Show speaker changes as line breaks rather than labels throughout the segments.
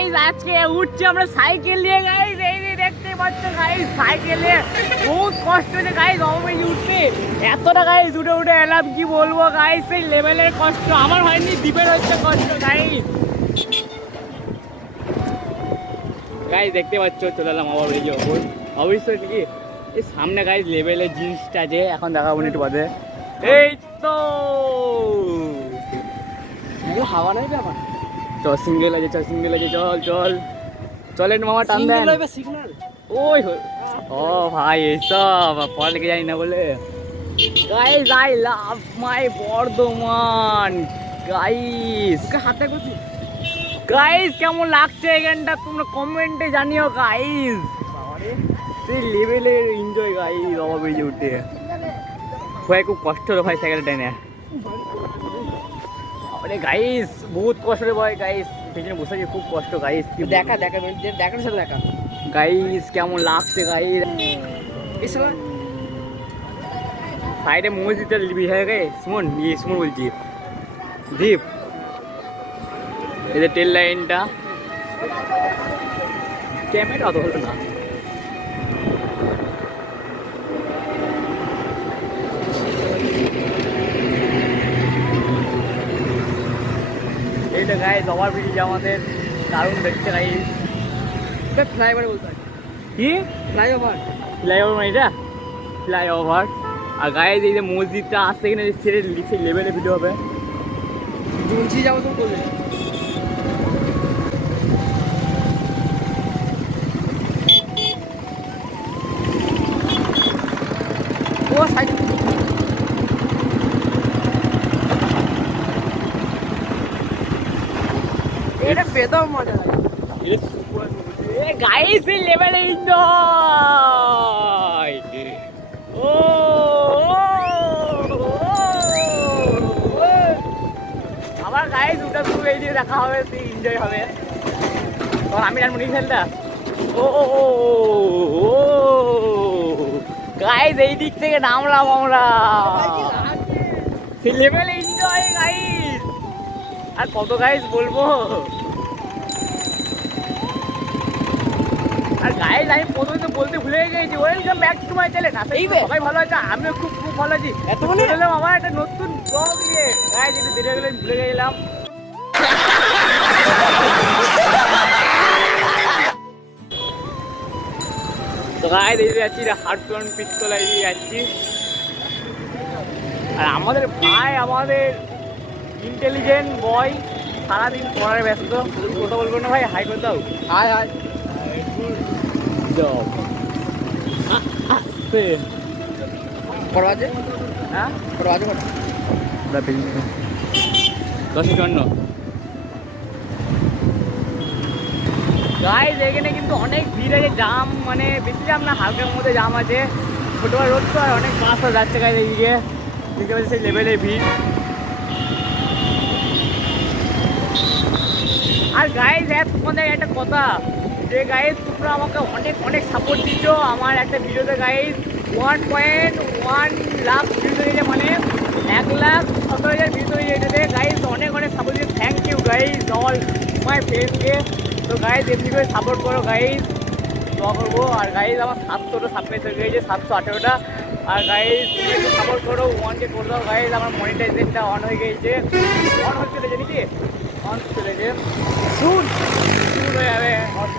Guys আজকে উঠছি আমরা সাইকেল নিয়ে গাইস এই যে দেখতে পাচ্ছ সাইকেলে বহুত কষ্ট হচ্ছে গাইস অমনি উঠতে এতটা গাইস উঠে উঠে এলাম, কি বলব গাইস সেই লেভেলের কষ্ট। আমার হয়নি, দ্বীপের হচ্ছে কষ্ট গাইস গাইস দেখতে পাচ্ছ, চলে এলাম আবার এই যে অবশ্যই কি, এই সামনে গাইস লেভেলের জিনিসটা যে, এখন দেখাবো একটু বাদে। এই তো!
হাওয়া নাই ব্যাপার?
চল সিঙ্গেল আছে চল সিঙ্গেল আছে চল চল। চলেন মামা টান দেন। ওই ও ভাই এসব পড়ালেখা জানি না বলে। Guys I love my Bardhaman. Guys
হাতে করছি
গাইস কেমন লাগছে এখানটা তোমরা কমেন্টে জানিও গাইস সেই লেভেলের এনজয় গাইস বাবা বেজে উঠে। ভাই খুব কষ্ট হলো ভাই সাইকেল টেনে। আরে গাইস বহুত কষ্ট রে ভাই গাইস পেছনে বসে আছি খুব কষ্ট গাইস
দেখা দেখা দেখার সাথে দেখা।
গাইস কেমন লাগছে গাইস
এসে
সাইডে মসজিদটা লিবি হয়ে গে সুমন ইয়ে সুমন বলছি। দীপ এদের টেল লাইনটা ক্যামেরা অত হলো না। এইটা গাইস ওভার ব্রিজ আমাদের দারুণ দেখতে গাইস
ফ্লাইওভার বলতে হয়।
কি?
ফ্লাইওভার
ফ্লাইওভার মানে এটা? ফ্লাইওভার আর গায়ে এই যে মসজিদটা আসছে কিনা সেটা লিখে লেভেলে ভিডিও হবে।
দুলছি যাব তো বলে এটা মজা লাগে
গাইস এই লেভেলে এনজয় ও আবার গাইস ওটা শুরু এই দিয়ে দেখা হবে সেই এনজয় হবে। তখন আমি জানব নি খেলটা? ও ও ও ও গাইস এই দিক থেকে নামলাম আমরা। সেই লেভেলে এনজয় গাইস আর কত গাইস বলব? আর গাইস আমি প্রথমে তো বলতে ভুলে গেছি welcome back to my channel আশা করি সবাই ভালো আছে আমিও খুব খুব ভালো আছি।
এত ভালো?
চলে আমার একটা নতুন ব্লগ নিয়ে। গাইস একটু দেরি হয়ে ভুলে গেলাম। তো গাইস এই যাচ্ছি হাটটন পিস্তল এই দিয়ে যাচ্ছি আর আমাদের ভাই আমাদের ইন্টেলিজেন্ট বয় সারাদিন পড়ার ব্যস্ত। কথা বলব না ভাই হাই করে দাও।
Hi hi.
হ্যাঁ?
কটা বাজে কটা
দশ চন্ন গাইজ এখানে কিন্তু অনেক ভিড় আছে জাম মানে বেশি জাম না হালকার মধ্যে জাম আছে। ছোটোবার রোড তো আর অনেক বাস যাচ্ছে গাইজ এইদিকে দেখতে পাচ্ছি সেই লেভেলের ভিড়। আর গাইজ এক তোমাদের একটা কথা। যে গাইজ তোমরা আমাকে অনেক অনেক সাপোর্ট দিচ্ছ আমার একটা ভিডিওতে guys one point one lakh views হয়েছে মানে এক লাখ সতেরো হাজার ভিউজ হয়েছে এটাতে। গাইজ অনেক অনেক সাপোর্ট দিচ্ছে thank you guys all my ফ্রেন্ডকে তো গাইজ এমনি করে সাপোর্ট করো গাইজ দোয়া করব। আর গাইজ আমার সাতশোটা সাবস্ক্রাইব হয়ে গেছে, সাতশো আঠেরোটা। আর গাইজ তুমি একটু সাপোর্ট করো ওয়ানকে করে দাও। গাইজ আমার মনিটাইজেশনটা অন হয়ে গেছে। অন হচ্ছে জানি কি? অন শুন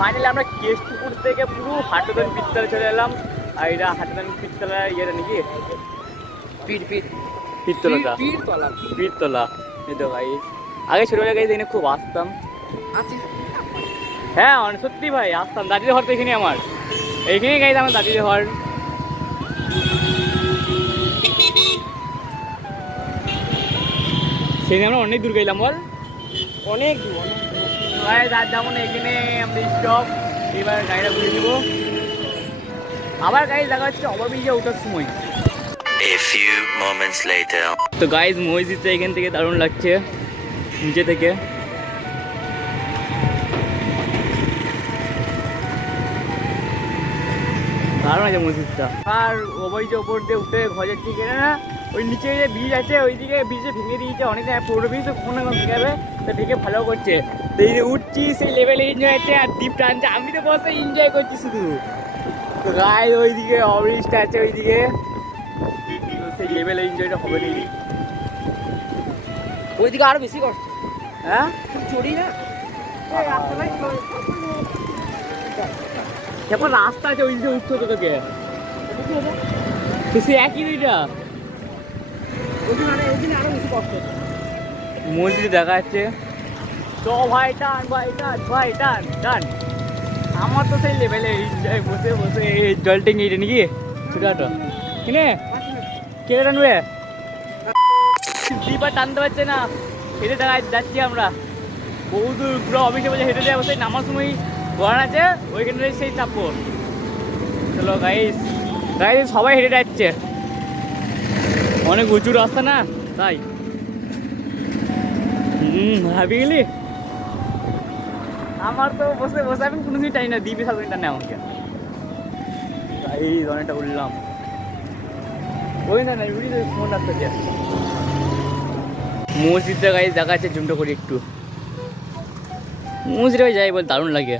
ফাইনালি আমরা কেষ্টপুর থেকে পুরো হাটদান পিস্তলে চলে এলাম। আর এটা হাটদান পিস্তলা ইয়েটা নাকি?
পিট পিট তলা
পীরতলা এই তো ভাই। আগে ছোটবেলা গাইজ এখানে খুব আসতাম। হ্যাঁ মানে সত্যি ভাই আসতাম। দাদিদের ঘর তো এখানে আমার। এইখানেই গাইজ আমার দাদিদের ঘর। সেদিন আমরা অনেক দূর গেলাম বল।
অনেক দূর অনেক
আর যেমন এখানে আমরা স্টপ এবার গাড়িটা ঘুরে আবার গাড়ি দেখা হচ্ছে ওঠার সময়।
A few moments later.
তো গাইজ মসজিদটা এখান থেকে দারুণ লাগছে নিচে থেকে। দারুণ আছে মসজিদটা। আর যে ওপর দিয়ে উঠে ঘরের দিকে না ওই নিচে যে ব্রিজ আছে ওইদিকে ব্রিজে ভেঙে দিয়েছে অনেক পুরো ব্রিজ ভেঙে যাবে তো ভেঙে ভালো করছে তো এই যে উঠছি সেই লেভেলে এনজয় হচ্ছে আর দ্বীপ টানছে আমি তো বসে এনজয় করছি শুধু তো গায়ে ওইদিকে অব্রিজটা আছে ওইদিকে সেই লেভেলে এনজয়টা হবে নাকি
ওইদিকে আরও বেশি কষ্ট
হ্যাঁ
চড়ি না
এখন রাস্তা আছে ওই উঠতে হতো তোকে সে একই দুইটা
ওইদিকে আরো- ওইদিকে আরও বেশি কষ্ট হতো।
মসজিদ দেখা যাচ্ছে ভাই, টান ভাই টান ভাই, টান টান। আমার তো সেই লেভেলে বসে বসে জল টেঙ্গি এটা নাকি? ছোটাটো কিনে? কে টানবে? আর টানতে পারছে না। হেঁটে দেখা যাচ্ছি আমরা। বহুদূর পুরো অফিসে বসে হেঁটে যাব সেই নামার সময় ঘর আছে, ওইখানে সেই চাপবো চলো গাইস গাইস সবাই হেঁটে যাচ্ছে। অনেক উঁচু রাস্তা না, তাই। হুম, ভাবি গেলি? আমার তো বসে বসে আমি কোনো দিন না, দিবি সাথে টানে আমাকে। তাই অনেকটা উঠলাম। ওই না না উড়ি ফোন রাস্তা দিয়ে। মসজিদটা গাড়ি দেখা যাচ্ছে জুমটা করি একটু। মসজিদে যাই বল, দারুণ লাগে।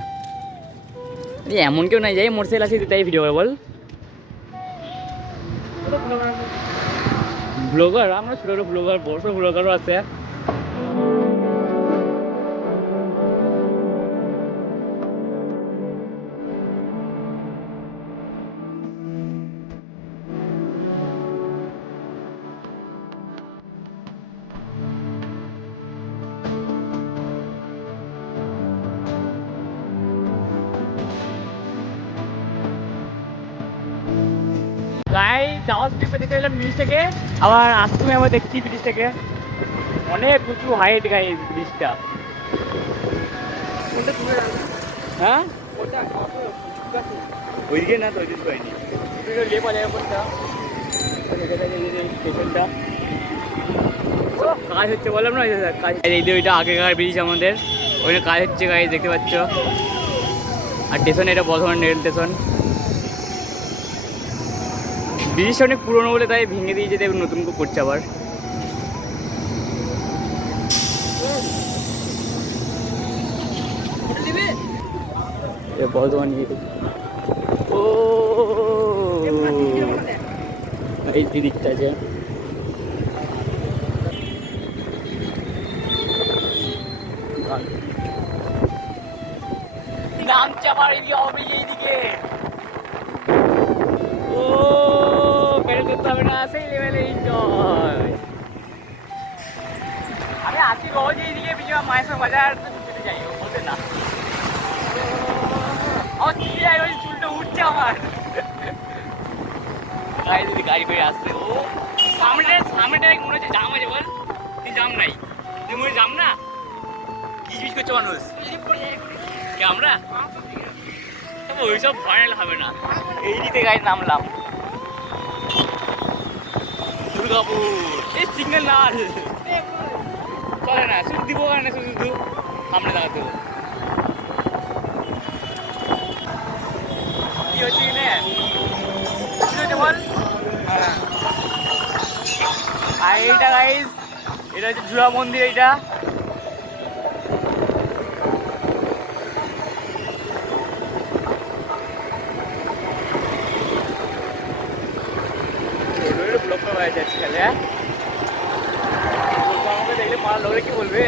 এমন কেউ নাই, যাই মোটরসাইকেল আছে তাই ভিডিও করে বল। ব্লগার আমরা ছোট ছোটো ব্লগার বড় ব্লগারও আছে। যাওয়ার স্লিপে দেখে এলাম ব্রিজ থেকে। আবার সময় আবার দেখছি ব্রিজ থেকে। অনেক উঁচু হাইট গাই ব্রিজটা। হ্যাঁ। ওইদিকে না তো ওইদিকে পাইনি স্টেশনটা। কাজ হচ্ছে বললাম না কাজ এই যে ওইটা আগেকার ব্রিজ আমাদের। ওইখানে কাজ হচ্ছে গাড়ি দেখতে পাচ্ছ। আর স্টেশন এটা বর্ধমান রেল স্টেশন ব্রিজটা অনেক পুরনো বলে তাই ভেঙে দিয়ে যেতে নতুন করে করছে আবার। বর্ধমান গিয়ে ও। এই দিকটা আছে এই হবে এইদিকে। ও। আমি আসি মায়ের বাজার যাই ওই চুলটা উঠছে আমার। যদি আসছে ও। সামনে মনে হচ্ছে জাম আছে বল। তুই জাম নাই? জাম না? করছে মানুষ? আমরা? ওইসব ভাইরাল হবে না। এই দিকে গাড়ি নামলাম। দুর্গাপুর। এই সিঙ্গেল চলে না, শুধু দিব না শুধু সামনে। কি হচ্ছে কি হচ্ছে বল? আর এইটা গাইস এটা হচ্ছে জুড়া মন্দির এইটা। বলবে?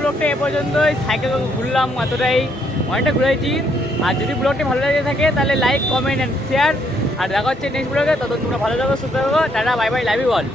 ব্লগটা এ পর্যন্ত সাইকেল ঘুরলাম এতটাই অনেকটা ঘুরেছি আর যদি ব্লগটি ভালো লেগে থাকে, তাহলে লাইক কমেন্ট অ্যান্ড শেয়ার আর দেখা হচ্ছে নেক্সট ব্লগে ততক্ষণ তোমরা ভালো থাকো, সুস্থ থাকো। Tata bye bye love you all